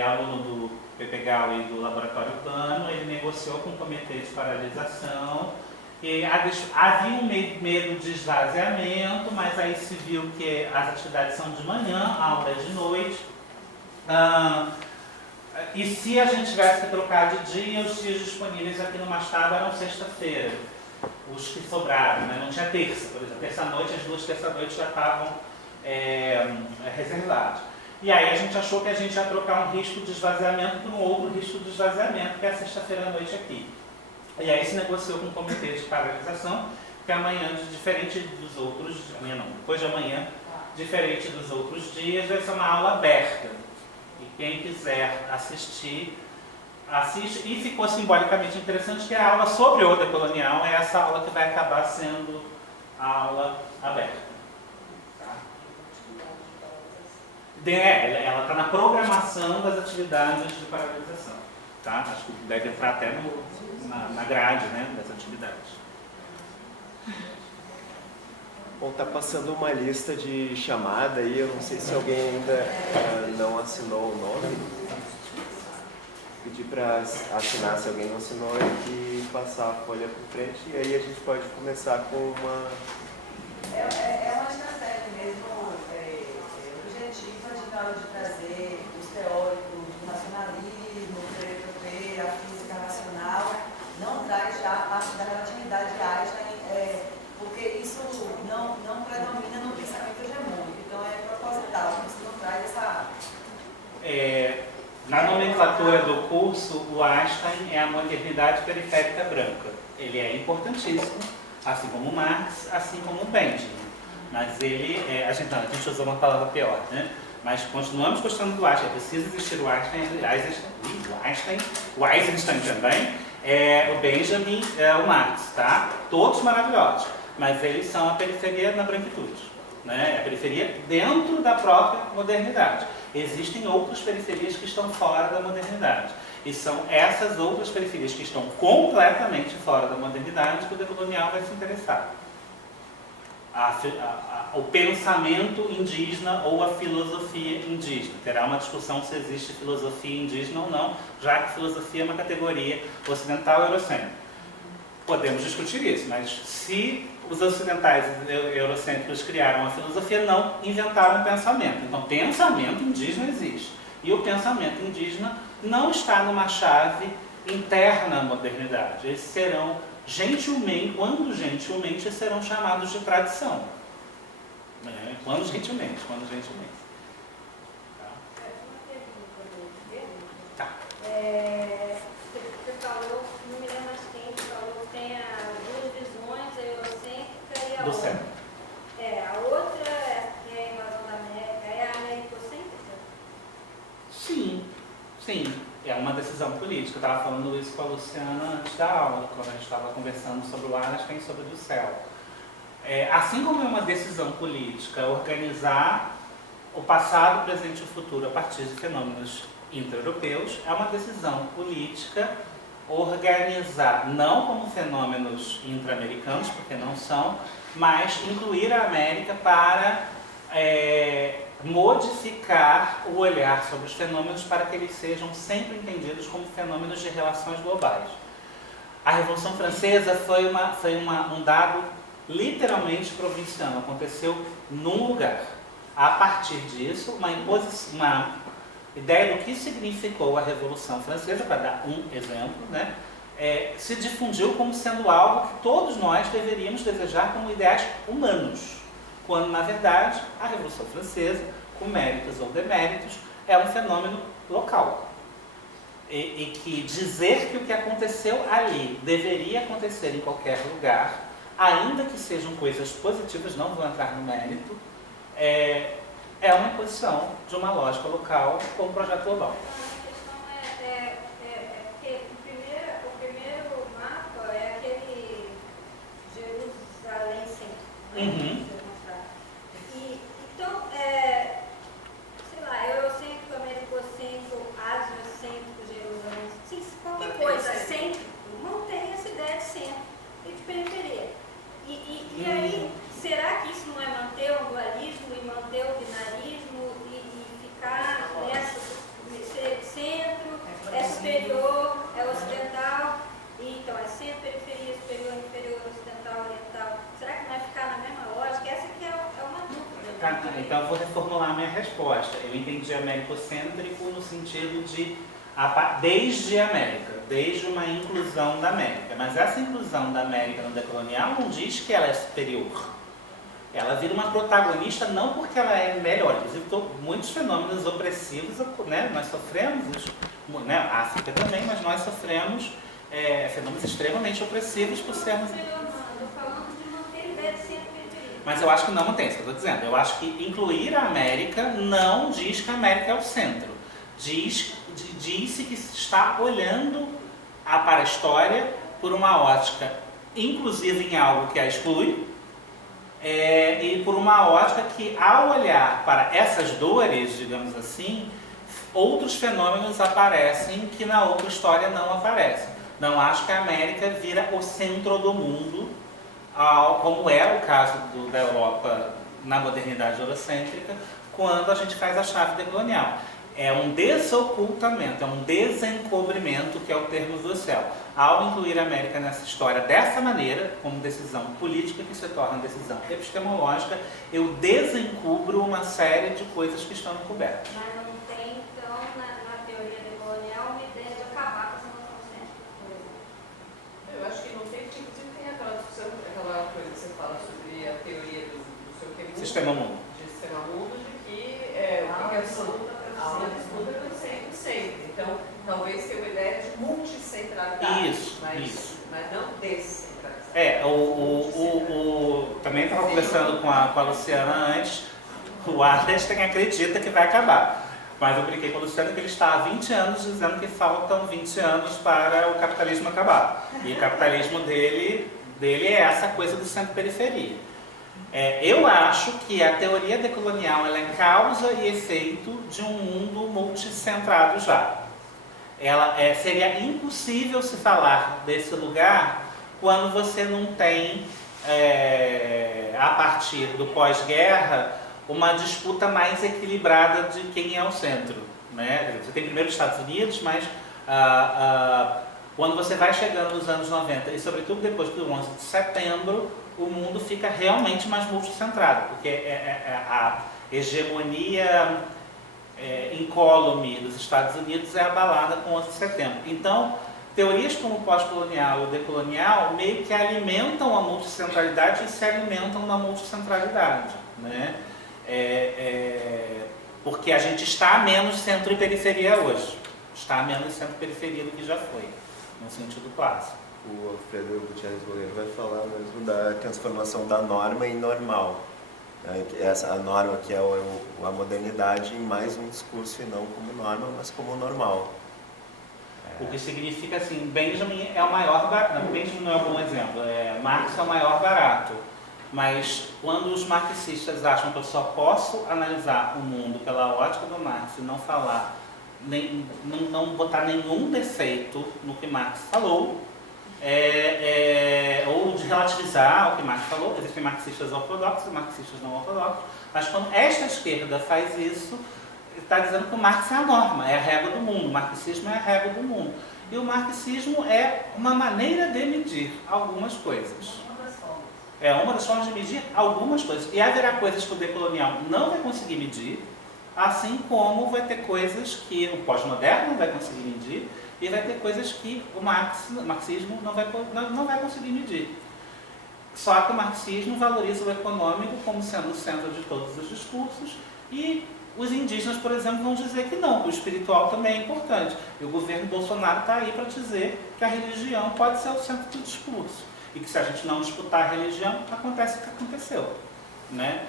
aluno do PPGAL e do Laboratório Urbano, ele negociou com o Comitê de Paralisação. E havia um medo de esvaziamento, mas aí se viu que as atividades são de manhã, a aula é de noite. E se a gente tivesse que trocar de dia, os dias disponíveis aqui no Mastaba eram sexta-feira. os que sobraram, né? Não tinha terça, por exemplo. Terça-noite, as 2 terça-noites já estavam reservadas. E aí a gente achou que a gente ia trocar um risco de esvaziamento por um outro risco de esvaziamento, que é a sexta-feira à noite aqui. E aí se negociou com o comitê de paralisação, que amanhã, diferente dos outros, amanhã não, depois de amanhã, diferente dos outros dias, vai ser uma aula aberta. E quem quiser assistir, assiste. E ficou simbolicamente interessante que a aula sobre o decolonial é essa aula que vai acabar sendo a aula aberta. Ela está na programação das atividades de paralisação. Tá? Acho que deve entrar até na grade, né, das atividades. Bom, está passando uma lista de chamada aí, eu não sei se alguém ainda não assinou o nome. Pedir para assinar, se alguém não assinou, e passar a folha para frente, e aí a gente pode começar com uma... É uma estratégia mesmo objetiva na hora de trazer os teóricos do racionalismo, o PPP, a física racional, não traz já a parte da relatividade de Einstein, porque isso não predomina no pensamento hegemônico, então é proposital, você não traz essa... Na nomenclatura do curso, o Einstein é a modernidade periférica branca. Ele é importantíssimo, assim como Marx, assim como Benjamin. Mas ele, a gente usou uma palavra pior, né? Mas continuamos gostando do Einstein. Precisa existir o Einstein, o Eisenstein também, o Benjamin, o Marx, tá? Todos maravilhosos, mas eles são a periferia na branquitude, né? A periferia dentro da própria modernidade. Existem outras periferias que estão fora da modernidade. E são essas outras periferias que estão completamente fora da modernidade que o decolonial vai se interessar. O pensamento indígena ou a filosofia indígena. Terá uma discussão se existe filosofia indígena ou não, já que filosofia é uma categoria ocidental e eurocêntrica. Podemos discutir isso, mas se os ocidentais eurocêntricos criaram a filosofia, não inventaram o pensamento. Então, pensamento indígena existe. E o pensamento indígena não está numa chave interna à modernidade. Eles serão gentilmente, quando gentilmente, serão chamados de tradição. Quando gentilmente. Tá? Tá. Você falou, não me lembro mais quem falou, tem as duas visões, a eurocêntrica e a Do outra. céu. A outra é a invasão da América, é a americocêntrica? Sim. É uma decisão política. Eu estava falando isso com a Luciana antes da aula, quando a gente estava conversando sobre o Einstein e sobre o céu. Assim como é uma decisão política organizar o passado, o presente e o futuro a partir de fenômenos intra-europeus, é uma decisão política organizar, não como fenômenos intra-americanos, porque não são, mas incluir a América para modificar o olhar sobre os fenômenos para que eles sejam sempre entendidos como fenômenos de relações globais. A Revolução Francesa foi um dado literalmente provinciano, aconteceu num lugar. A partir disso, uma ideia do que significou a Revolução Francesa, para dar um exemplo, né, se difundiu como sendo algo que todos nós deveríamos desejar como ideais humanos, quando, na verdade, a Revolução Francesa, com méritos ou deméritos, é um fenômeno local. E que dizer que o que aconteceu ali deveria acontecer em qualquer lugar, ainda que sejam coisas positivas, não vou entrar no mérito, é uma imposição de uma lógica local como projeto global. A questão que o primeiro mapa é aquele Jerusalém centro. Uhum. Então, sei lá, eurocêntrico, americocêntrico, asiocêntrico, Jerusalém, sim, qualquer coisa, cêntrico, mantém essa ideia de centro e de periferia. E aí, será que isso não é manter o dualismo e manter o binarismo e ficar nessa centro, é superior, é ocidental, e então é centro, periferia, superior, inferior, ocidental, oriental? Será que não vai ficar na mesma lógica? Essa aqui é uma dúvida. Então eu vou reformular a minha resposta. Eu entendi americocêntrico no sentido de desde a América, desde uma inclusão da América. Mas essa inclusão da América no decolonial não diz que ela é superior. Ela vira uma protagonista não porque ela é melhor. Inclusive, muitos fenômenos opressivos, né, nós sofremos, né, a África também, mas nós sofremos fenômenos extremamente opressivos por sermos... Eu estou falando de manter a ideia de centro-periferia. Mas eu acho que não mantém, isso que eu estou dizendo. Eu acho que incluir a América não diz que a América é o centro. Diz-se que está olhando para a história por uma ótica inclusiva em algo que a exclui, e por uma ótica que, ao olhar para essas dores, digamos assim, outros fenômenos aparecem que na outra história não aparecem. Não acho que a América vira o centro do mundo, como era o caso da Europa na modernidade eurocêntrica, quando a gente faz a chave decolonial. É um desocultamento, é um desencobrimento, que é o termo do céu. Ao incluir a América nessa história dessa maneira, como decisão política que se torna decisão epistemológica, eu desencubro uma série de coisas que estão encobertas. Mas não tem, então, na teoria decolonial, uma ideia de acabar com essa noção cêntrica, por exemplo. Eu acho que não tem, inclusive tem aquela discussão, aquela coisa que você fala sobre a teoria do seu que mundo, Sistema mundo. de sistema mundo, de que o que é absoluta pela sempre. Então, talvez tenha uma ideia de multicentralidade, Isso. mas não descentralidade. Também estava conversando com a Luciana antes, o Wallerstein acredita que vai acabar. Mas eu brinquei com a Luciana que ele está há 20 anos dizendo que faltam 20 anos para o capitalismo acabar. E o capitalismo dele é essa coisa do centro-periferia. Eu acho que a teoria decolonial ela é causa e efeito de um mundo multicentrado já. Seria impossível se falar desse lugar quando você não tem, a partir do pós-guerra, uma disputa mais equilibrada de quem é o centro. Né? Você tem primeiro os Estados Unidos, mas quando você vai chegando nos anos 90, e sobretudo depois do 11 de setembro, o mundo fica realmente mais multicentrado, porque a hegemonia incólume dos Estados Unidos é abalada com o 11 de setembro. Então, teorias como o pós-colonial e o decolonial meio que alimentam a multicentralidade e se alimentam da multicentralidade. Né? Porque a gente está menos centro e periferia hoje. Está menos centro e periferia do que já foi, no sentido clássico. O Alfredo Gutierrez Goleiro vai falar mesmo da transformação da norma em normal. A norma que é a modernidade em mais um discurso e não como norma, mas como normal. O que significa assim, Benjamin é o maior barato. Benjamin não é um bom exemplo, Marx é o maior barato. Mas quando os marxistas acham que eu só posso analisar o mundo pela ótica do Marx e não falar, não botar nenhum defeito no que Marx falou, ou de relativizar o que Marx falou, existem marxistas ortodoxos e marxistas não ortodoxos, mas quando esta esquerda faz isso, está dizendo que o Marx é a norma, é a regra do mundo, o marxismo é a regra do mundo. E o marxismo é uma maneira de medir algumas coisas. É uma das formas de medir algumas coisas. E haverá coisas que o decolonial não vai conseguir medir, assim como vai ter coisas que o pós-moderno não vai conseguir medir, e vai ter coisas que o marxismo não vai conseguir medir. Só que o marxismo valoriza o econômico como sendo o centro de todos os discursos, e os indígenas, por exemplo, vão dizer que não, que o espiritual também é importante. E o governo Bolsonaro está aí para dizer que a religião pode ser o centro do discurso. E que se a gente não disputar a religião, acontece o que aconteceu. Né?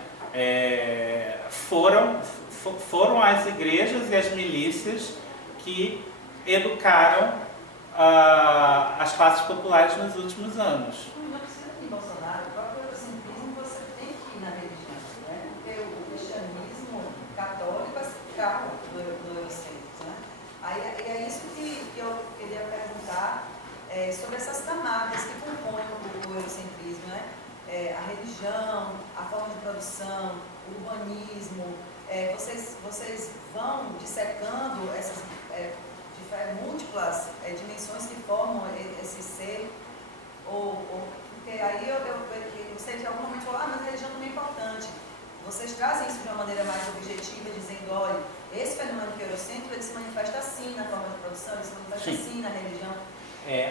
Foram as igrejas e as milícias que educaram as classes populares nos últimos anos. Não precisa ir em Bolsonaro, o próprio eurocentrismo você tem que ir na religião, né? Porque o cristianismo católico é carro do eurocentrismo. Né? Aí é isso que eu queria perguntar sobre essas camadas que compõem o eurocentrismo, né? A religião, a forma de produção, o urbanismo, vocês vão dissecando essas múltiplas dimensões que formam esse ser, porque aí você de algum momento falou, mas a religião também é importante. Vocês trazem isso de uma maneira mais objetiva, dizendo, olha, esse fenômeno que é eurocêntrico, ele se manifesta assim na forma de produção. produção, eles são Sim. assim na religião.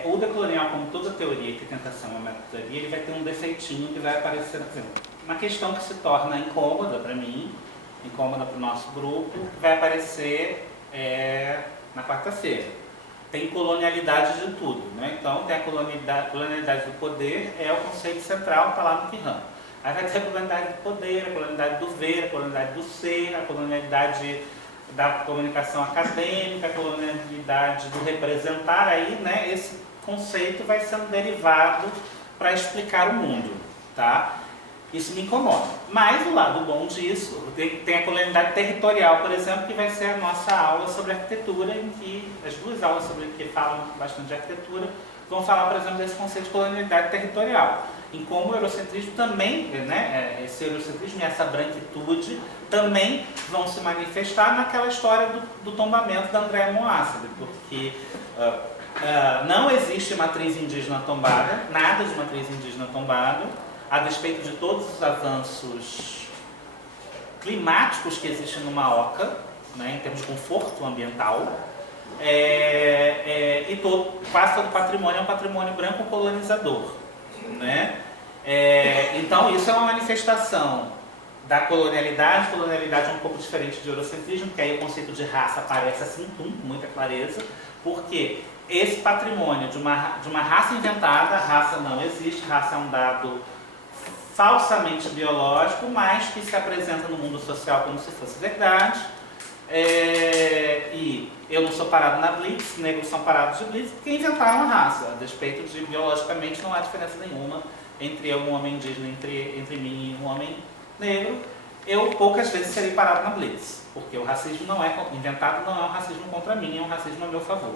O decolonial, como toda teoria que tenta ser uma metateoria, ele vai ter um defeitinho que vai aparecer, por exemplo, uma questão que se torna incômoda para mim, incômoda para o nosso grupo, que vai aparecer na quarta-feira. Tem colonialidade de tudo, né? Então tem a colonialidade do poder, é o conceito central, está lá no Quirram. Aí vai ter a colonialidade do poder, a colonialidade do ver, a colonialidade do ser, a colonialidade da comunicação acadêmica, a colonialidade do representar, aí, né, esse conceito vai sendo derivado para explicar o mundo, tá? Isso me incomoda. Mas o lado bom disso, tem a colonialidade territorial, por exemplo, que vai ser a nossa aula sobre arquitetura, em que as duas aulas sobre que falam bastante de arquitetura vão falar, por exemplo, desse conceito de colonialidade territorial, em como o eurocentrismo também, né, esse eurocentrismo e essa branquitude também vão se manifestar naquela história do tombamento da Andréa Moássade, porque não existe matriz indígena tombada, nada de matriz indígena tombada, a despeito de todos os avanços climáticos que existem numa oca, né, em termos de conforto ambiental, e quase todo patrimônio é um patrimônio branco colonizador, né? Então isso é uma manifestação da colonialidade. Colonialidade é um pouco diferente de eurocentrismo, porque aí o conceito de raça aparece assim, com muita clareza, porque esse patrimônio de uma raça inventada, raça não existe, raça é um dado falsamente biológico, mas que se apresenta no mundo social como se fosse verdade. E eu não sou parado na Blitz, negros são parados de Blitz, porque inventaram a raça, a despeito de biologicamente não há diferença nenhuma entre eu, um homem indígena, entre mim e um homem negro. Eu poucas vezes serei parado na Blitz, porque o racismo não é inventado, não é um racismo contra mim, é um racismo a meu favor.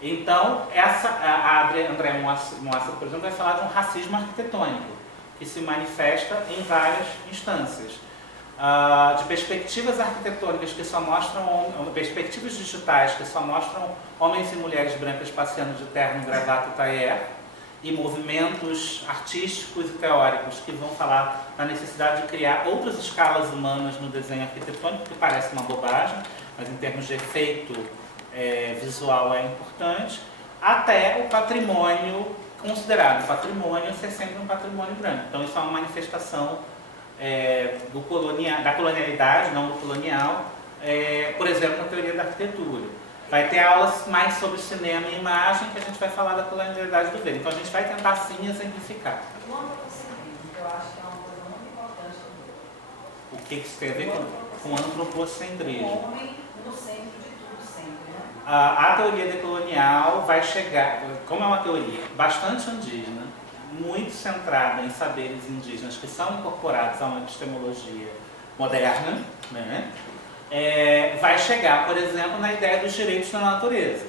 Então, a Andréa Moássade, por exemplo, vai falar de um racismo arquitetônico, que se manifesta em várias instâncias. De perspectivas arquitetônicas que só mostram, perspectivas digitais que só mostram homens e mulheres brancas passeando de terno, gravata e taier, e movimentos artísticos e teóricos que vão falar da necessidade de criar outras escalas humanas no desenho arquitetônico, que parece uma bobagem, mas em termos de efeito visual é importante, até o patrimônio considerado patrimônio ser sempre um patrimônio branco. Então isso é uma manifestação da colonialidade, não do colonial, por exemplo, na teoria da arquitetura. Vai ter aulas mais sobre cinema e imagem, que a gente vai falar da colonialidade do ver. Então a gente vai tentar sim exemplificar. O antropocentrismo, que eu acho que é uma coisa muito importante também. O que isso tem a ver com antropocentrismo? O homem no centro de tudo sempre, né? A teoria decolonial vai chegar, como é uma teoria bastante indígena, muito centrada em saberes indígenas que são incorporados a uma epistemologia moderna, né? Vai chegar, por exemplo, na ideia dos direitos da natureza.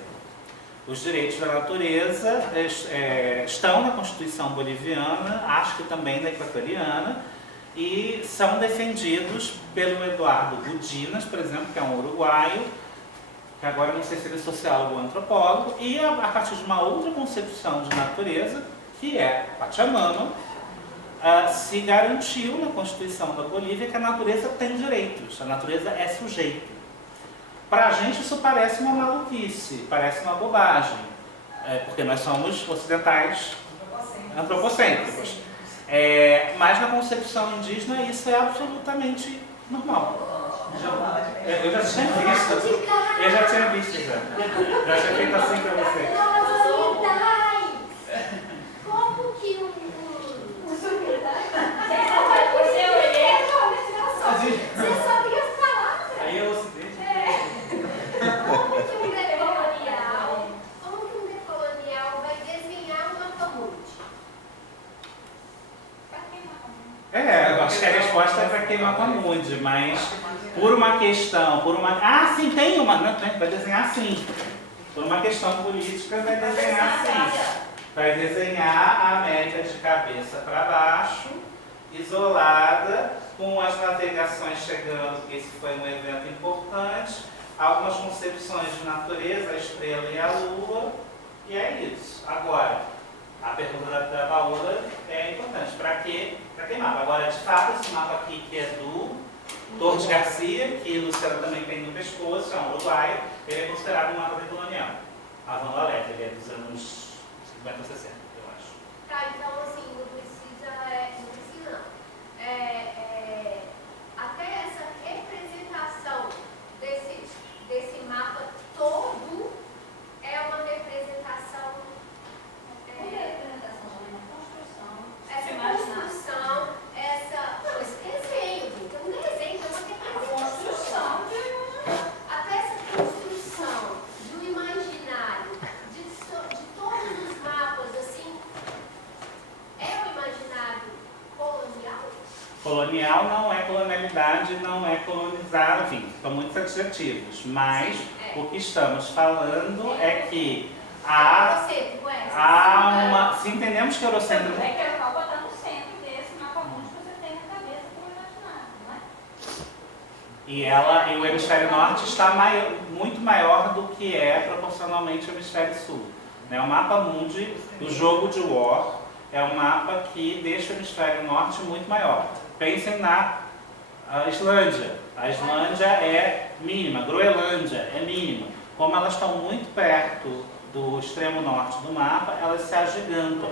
Os direitos da natureza estão na Constituição boliviana, acho que também na equatoriana, e são defendidos pelo Eduardo Gudinas, por exemplo, que é um uruguaio, que agora não sei se ele é sociólogo ou antropólogo, e a partir de uma outra concepção de natureza, que é Pachamama, se garantiu na Constituição da Bolívia que a natureza tem direitos, a natureza é sujeito. Para a gente isso parece uma maluquice, parece uma bobagem, porque nós somos ocidentais antropocêntricos. Mas na concepção indígena isso é absolutamente normal. Eu já tinha visto já. Já tinha feito assim para você. Como que você sabia as palavras? Aí eu ocidente. Como que um decolonial vai desenhar um mapa-mundi? Eu acho que a resposta é para queimar com a Mundi, mas por uma questão, sim, tem uma, né? Vai desenhar assim. Por uma questão política, vai desenhar assim. Vai desenhar a América de cabeça para baixo, isolada, com as navegações chegando, porque esse foi um evento importante, algumas concepções de natureza, a estrela e a lua, e é isso. Agora, a pergunta da Paola é importante. Para que mapa? Agora, de fato, esse mapa aqui que é do Torres Garcia, que Luciana também tem no pescoço, é um uruguaio, ele é considerado um mapa decolonial. Avant la lettre, ele é dos anos 50, 60, eu acho. Tá, então assim, não precisa, não precisa não. Até essa representação desse mapa todo é uma representação. Essa construção, esse desenho, gente, é um desenho, é uma representação. Até essa construção do imaginário, de todos os mapas, assim, é o imaginário colonial? Colonial não é colonialidade, não é colonizar, enfim, são muitos adjetivos, mas o que estamos falando é que há uma... Se entendemos que o eurocentro... É que a Europa está no centro desse mapa mundo que você tem na cabeça como imaginário, não é? E o hemisfério norte está muito maior do que é proporcionalmente o hemisfério sul. Né? O mapa mundi do jogo de War é um mapa que deixa o hemisfério norte muito maior. Pensem na Islândia. A Islândia é mínima, Groenlândia é mínima. Como elas estão muito perto do extremo norte do mapa, elas se agigantam.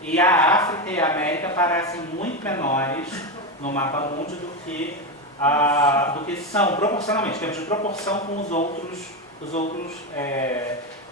E a África e a América parecem muito menores no mapa mundi do que são proporcionalmente, em termos de proporção com os outros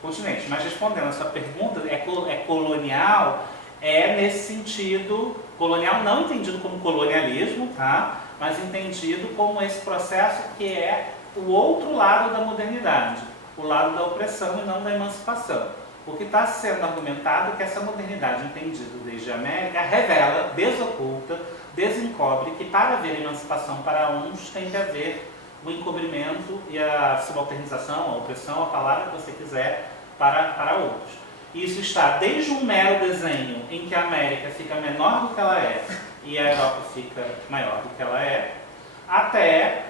continentes. Mas respondendo a sua pergunta, é colonial, nesse sentido, colonial não entendido como colonialismo, tá? Mas entendido como esse processo que é o outro lado da modernidade, o lado da opressão e não da emancipação. O que está sendo argumentado é que essa modernidade entendida desde a América revela, desoculta, desencobre que para haver emancipação para uns tem que haver o encobrimento e a subalternização, a opressão, a palavra que você quiser, para outros. Isso está desde um mero desenho em que a América fica menor do que ela é e a Europa fica maior do que ela é, até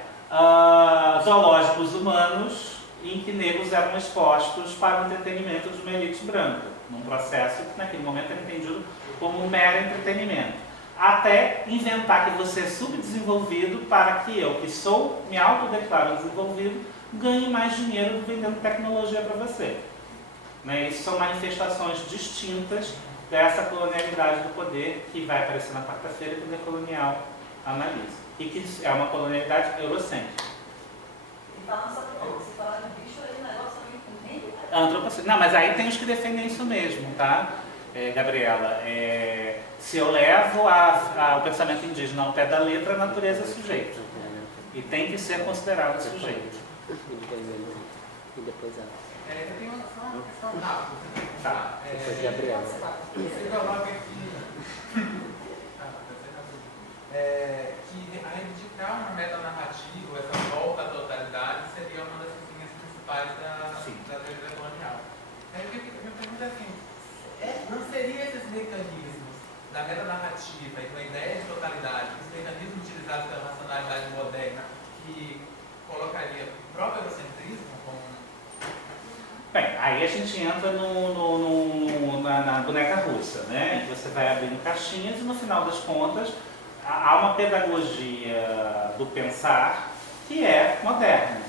zoológicos humanos em que negros eram expostos para o entretenimento de uma elite branca, num processo que naquele momento era entendido como um mero entretenimento. Até inventar que você é subdesenvolvido para que eu, que sou, me autodeclaro desenvolvido, ganhe mais dinheiro vendendo tecnologia para você. Né? Isso são manifestações distintas dessa colonialidade do poder que vai aparecer na quarta-feira que o Decolonial analisa. E que é uma colonialidade eurocêntrica. E falando sobre você falar de bicho aí, o negócio também nem... Antropoceno. Não, mas aí tem os que defendem isso mesmo, tá? Gabriela, se eu levo o pensamento indígena ao pé da letra, a natureza é sujeito. E tem que ser considerado sujeito. E depois ela. Eu tenho só uma questão rápida. Tá. Depois Gabriela. Você coloca aqui que a reivindicar uma metanarrativa, essa volta à totalidade, seria uma das linhas principais da teoria colonial. Aí minha pergunta é assim, não seriam esses mecanismos da metanarrativa e da ideia de totalidade, os mecanismos utilizados pela racionalidade moderna, que colocaria o próprio eurocentrismo como... Bem, aí a gente entra na boneca russa, né? Você vai abrindo caixinhas e no final das contas há uma pedagogia do pensar que é moderna.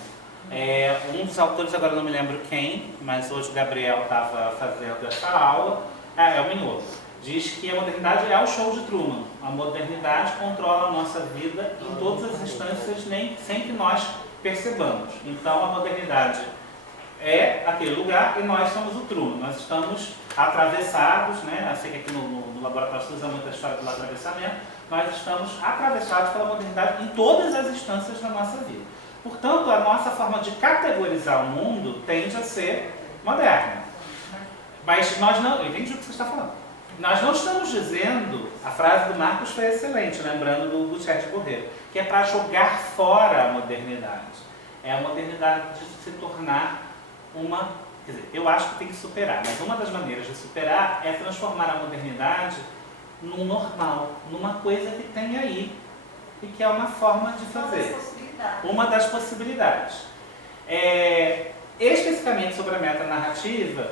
Um dos autores, agora não me lembro quem, mas hoje o Gabriel estava fazendo essa aula, é o Minhoto, diz que a modernidade é o show de Truman. A modernidade controla a nossa vida em todas as instâncias, sem que nós percebamos. Então a modernidade é aquele lugar e nós somos o Truman. Nós estamos atravessados, né? Eu sei que aqui no laboratório se usa muito a história do atravessamento, nós estamos atravessados pela modernidade em todas as instâncias da nossa vida. Portanto, a nossa forma de categorizar o mundo tende a ser moderna. Mas nós não... Eu entendi o que você está falando. Nós não estamos dizendo... A frase do Marcos foi excelente, lembrando do Gutierrez Borrero, que é para jogar fora a modernidade. É a modernidade de se tornar uma... Quer dizer, eu acho que tem que superar, mas uma das maneiras de superar é transformar a modernidade num normal, numa coisa que tem aí e que é uma forma de fazer. Uma das possibilidades. Especificamente sobre a metanarrativa,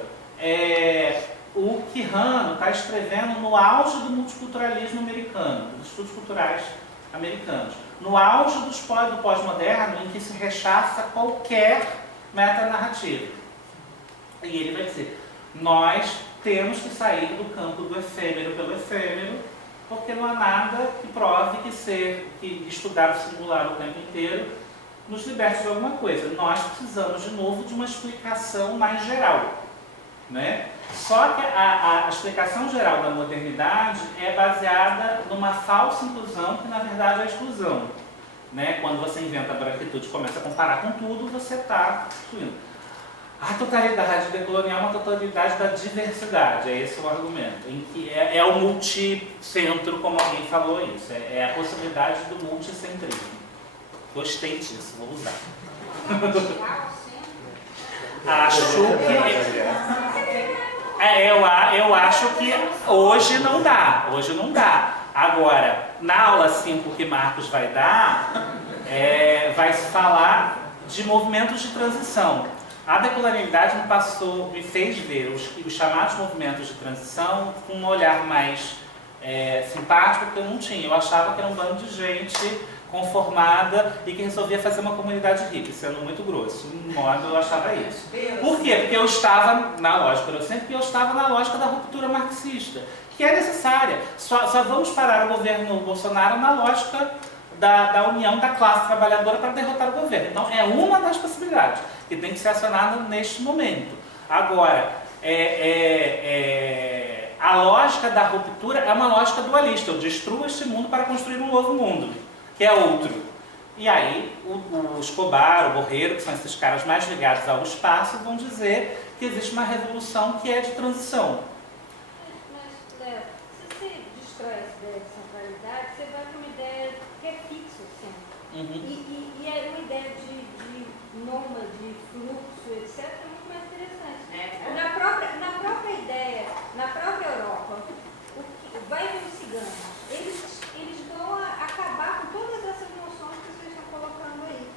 o Quijano está escrevendo no auge do multiculturalismo americano, dos estudos culturais americanos. No auge do pós-moderno, em que se rechaça qualquer metanarrativa. E ele vai dizer, nós temos que sair do campo do efêmero pelo efêmero, porque não há nada que prove que estudar o singular o tempo inteiro nos liberte de alguma coisa. Nós precisamos, de novo, de uma explicação mais geral. Né? Só que a explicação geral da modernidade é baseada numa falsa inclusão, que na verdade é a exclusão. Né? Quando você inventa a branquitude e começa a comparar com tudo, você está excluindo. A totalidade decolonial é uma totalidade da diversidade, é esse o argumento. Em que é o multicentro, como alguém falou isso, é a possibilidade do multicentrismo. Gostei disso, vou usar. Acho que eu acho que hoje não dá. Agora, na aula 5 que Marcos vai dar, vai se falar de movimentos de transição. A decolonialidade me fez ver os chamados movimentos de transição com um olhar mais simpático que eu não tinha. Eu achava que era um bando de gente conformada e que resolvia fazer uma comunidade hippie, sendo muito grosso. De um modo, eu achava isso. Por quê? Porque eu estava na lógica da ruptura marxista, que é necessária. Só vamos parar o governo Bolsonaro na lógica da união da classe trabalhadora para derrotar o governo. Então, é uma das possibilidades que tem que ser acionada neste momento. Agora, a lógica da ruptura é uma lógica dualista. Eu destruo este mundo para construir um novo mundo, que é outro. E aí, o Escobar, o Borreiro, que são esses caras mais ligados ao espaço, vão dizer que existe uma revolução que é de transição. Mas, Léo, se você destrói essa ideia de centralidade, você vai para uma ideia que é fixa sempre. E é uma ideia de norma, de fluxo, etc., é muito mais interessante. Na própria ideia, na própria Europa, vai vir o cigano. Eles vão acabar com todas essas noções que vocês estão colocando aí.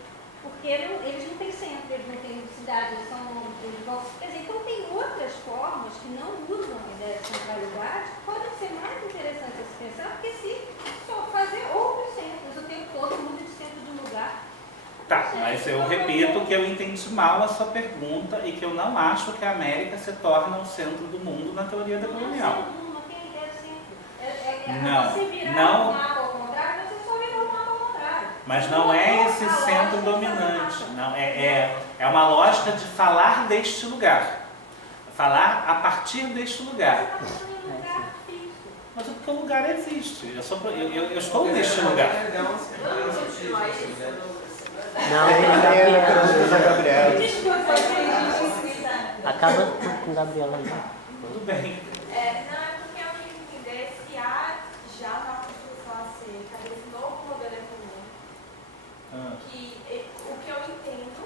Porque eles não têm centro, eles não têm cidade, eles vão... Quer dizer, então tem outras formas que não usam a ideia de centralidade que podem ser mais interessantes a se pensar, porque se só fazer outros centros o tempo todo, muda de centro de lugar. Tá, mas eu repito que eu entendi mal a sua pergunta e que eu não acho que a América se torna o centro do mundo na teoria decolonial. Não tem a ideia de centro. Não, você virar não. o mapa ao contrário, você só virou o mapa ao contrário. Mas não é esse centro dominante. Não, é uma lógica de falar deste lugar. Falar a partir deste lugar. Você está falando de um lugar fixo. Mas é porque o lugar existe. Eu estou neste lugar. Não, Gabriela. acaba com Gabriela aí. Tudo bem. Não, é porque eu queria entender se há já uma construção acerca desse novo modelo econômico. O que eu entendo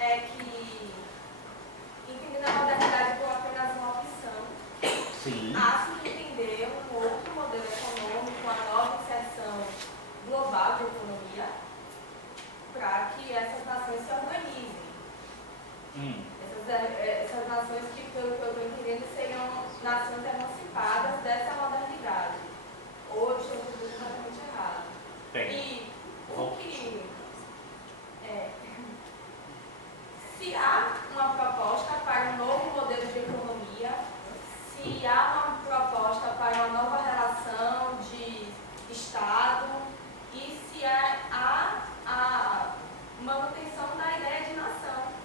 é que, entendendo a modernidade como apenas uma opção, Sim. há-se que entender um outro modelo econômico, uma nova inserção global de economia, para que essas nações se organizem. Essas nações que, pelo que eu estou entendendo, seriam nações emancipadas dessa modernidade. Ou eu estou tudo completamente errado. E o que se há uma proposta para um novo modelo de economia, se há uma proposta para uma nova relação de Estado e se há a manutenção da ideia de nação.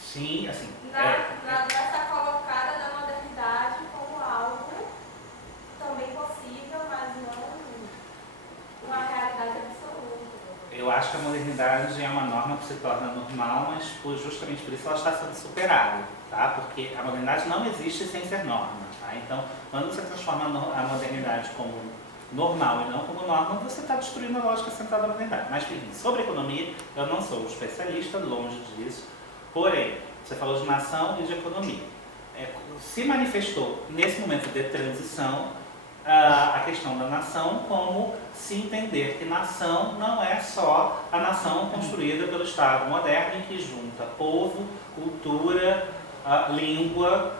Sim, assim. Nessa colocada da modernidade como algo também possível, mas não uma realidade absoluta. Eu acho que a modernidade é uma norma que se torna normal, mas justamente por isso ela está sendo superada, tá? Porque a modernidade não existe sem ser norma, tá? Então, quando você transforma a modernidade como normal e não como norma, você está destruindo a lógica central da modernidade. Mas, enfim, sobre economia, eu não sou especialista, longe disso. Porém, você falou de nação e de economia. Se manifestou, nesse momento de transição, a questão da nação como se entender que nação não é só a nação construída pelo Estado moderno, em que junta povo, cultura, língua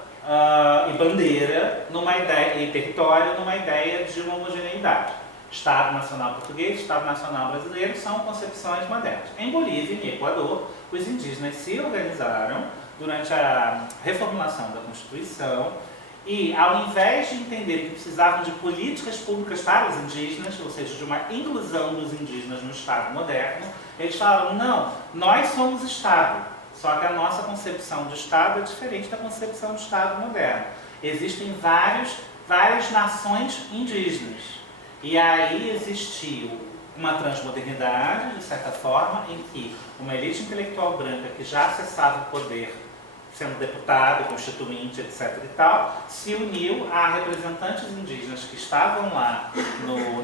e bandeira numa ideia, e território numa ideia de uma homogeneidade. Estado Nacional Português, Estado Nacional Brasileiro, são concepções modernas. Em Bolívia e Equador, os indígenas se organizaram durante a reformulação da Constituição e, ao invés de entenderem que precisavam de políticas públicas para os indígenas, ou seja, de uma inclusão dos indígenas no Estado moderno, eles falaram, não, nós somos Estado, só que a nossa concepção de Estado é diferente da concepção de Estado moderno. Existem várias nações indígenas. E aí existiu uma transmodernidade, de certa forma, em que uma elite intelectual branca que já acessava o poder, sendo deputado, constituinte, etc. e tal, se uniu a representantes indígenas que estavam lá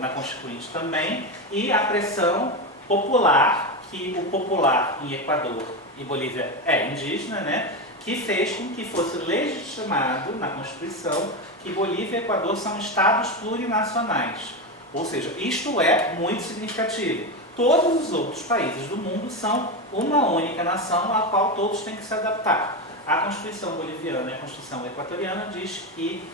na Constituinte também, e a pressão popular, que o popular em Equador e Bolívia é indígena, né, que fez com que fosse legitimado na Constituição que Bolívia e Equador são estados plurinacionais. Ou seja, isto é muito significativo. Todos os outros países do mundo são uma única nação a qual todos têm que se adaptar. A Constituição boliviana e a Constituição equatoriana diz que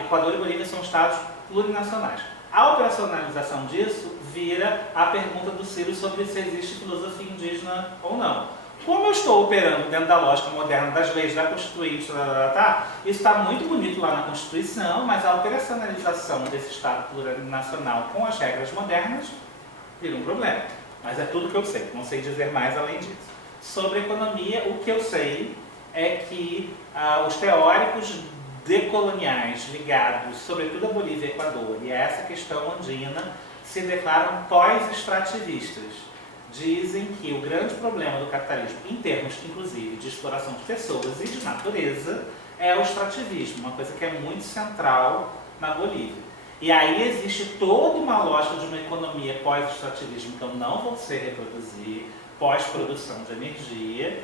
Equador e Bolívia são estados plurinacionais. A operacionalização disso vira a pergunta do Ciro sobre se existe filosofia indígena ou não. Como eu estou operando dentro da lógica moderna das leis da Constituinte, isso está muito bonito lá na Constituição, mas a operacionalização desse Estado plurinacional com as regras modernas vira um problema. Mas é tudo que eu sei, não sei dizer mais além disso. Sobre economia, o que eu sei é que os teóricos decoloniais ligados, sobretudo a Bolívia e Equador, e a essa questão andina, se declaram pós-extrativistas. Dizem que o grande problema do capitalismo, em termos, inclusive, de exploração de pessoas e de natureza, é o extrativismo, uma coisa que é muito central na Bolívia. E aí existe toda uma lógica de uma economia pós-extrativismo que eu não vou reproduzir, pós-produção de energia,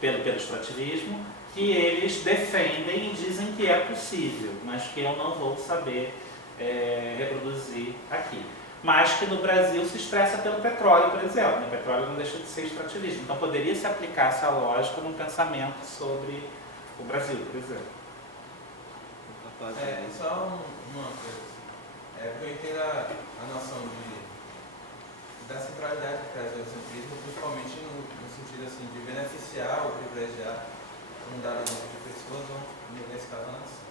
pelo extrativismo, que eles defendem e dizem que é possível, mas que eu não vou saber reproduzir aqui. Mas que no Brasil se expressa pelo petróleo, por exemplo. O petróleo não deixa de ser extrativismo. Então poderia se aplicar essa lógica num pensamento sobre o Brasil, por exemplo. Só uma coisa. Eu entendo a noção da centralidade que traz o eurocentrismo, principalmente no sentido assim, de beneficiar ou privilegiar um dado grupo de pessoas, nesse caso a nação.